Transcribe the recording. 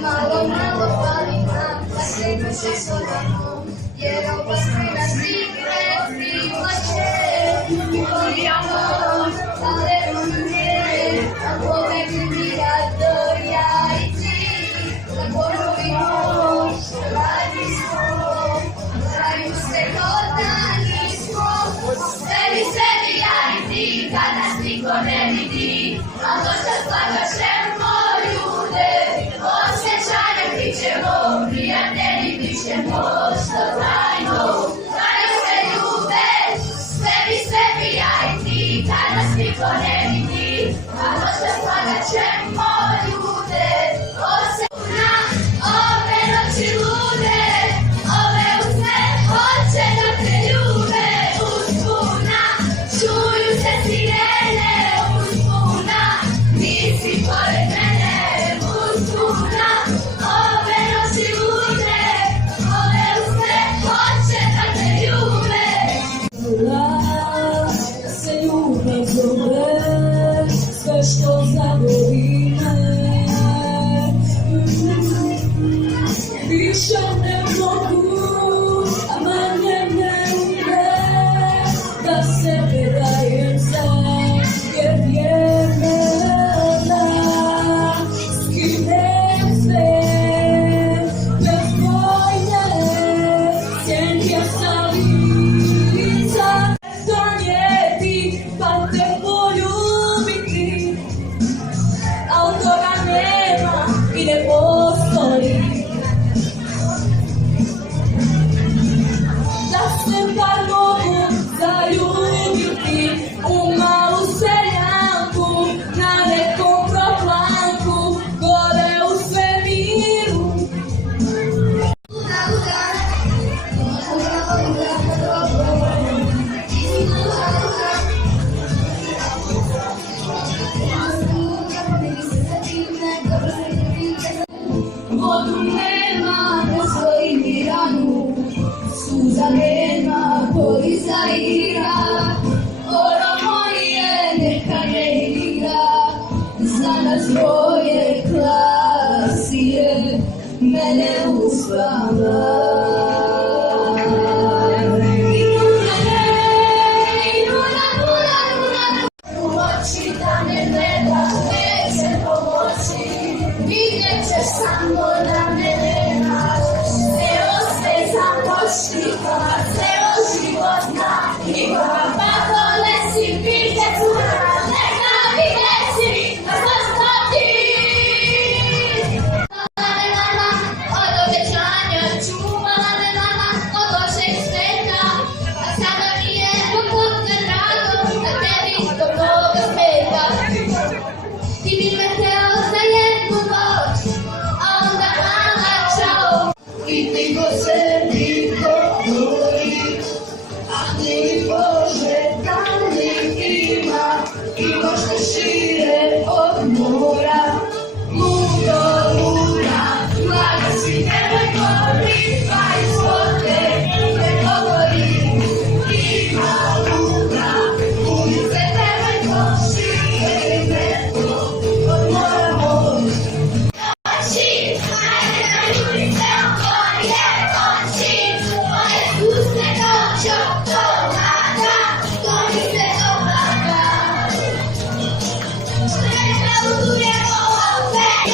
Mało, mało fali nam, dlatego się sodamo. Jerowa skrzyna zniknę, wbiła się. Mówiono, ale mnie, a głowę wybira do jajci. Na głowie miłość, radzi słowo, raju z tego dani słowo. Sebi jajci, kada niko ne vidi, a možda slaga ćemo ljude. Osjećanja pričemo, prijatelji pišemo, što trajno, kada se ljube. Sebi jajci, kada niko ne vidi, a možda slaga ćemo ljude. Osjećanja, ove noći lude, ove usne hoće da te ljube. Uspuna, čuju se sirene, uspuna, nisi pored mene. Uspuna, ove noći lude, ove usne hoće da te ljube. Da se ljubav zove, sve što zaboli me. Više ne mogu, a manje ne umre, da sebe dajem sam, jer vrijeme da skinem sve. Bez vojne, sjenja sa lica, donijeti, pa te poljubiti, al toga nema i ne postoji. Da se bar mogu zaljubiti u malu seljanku, na nekom proplanku, gore u svemiru. Luda, luda, luda, luda, luda, vodu nema na svojim miranu, suza nema koji zaira. Oro moje neka ne igra, za nas dvoje klasije, mene uspava. Samo da me nemaš, ceo sve započnika, ceo život na knjigama, pa donesi pite cura, neka mi reci, da zašto ti. Mala od obećanja čuvala me mama od lošeg sveta, a sada mi je poklopne drago, da tebi to mnogo smeta. Ti bi me hteo za jednu noć, i ti ko sebi govori, a ti Bože tamnih ima, i možda šire od mora. Ludo, luda, blaga si, nemoj govori, pa iz vode ne govori. Ima luda, ulice nemoj doći, jer je neko od mora moj. Noći, ajde na ulice okoli, noći, moje usne noć od toga, koji se dobaga. Sve ne ludujemo opet,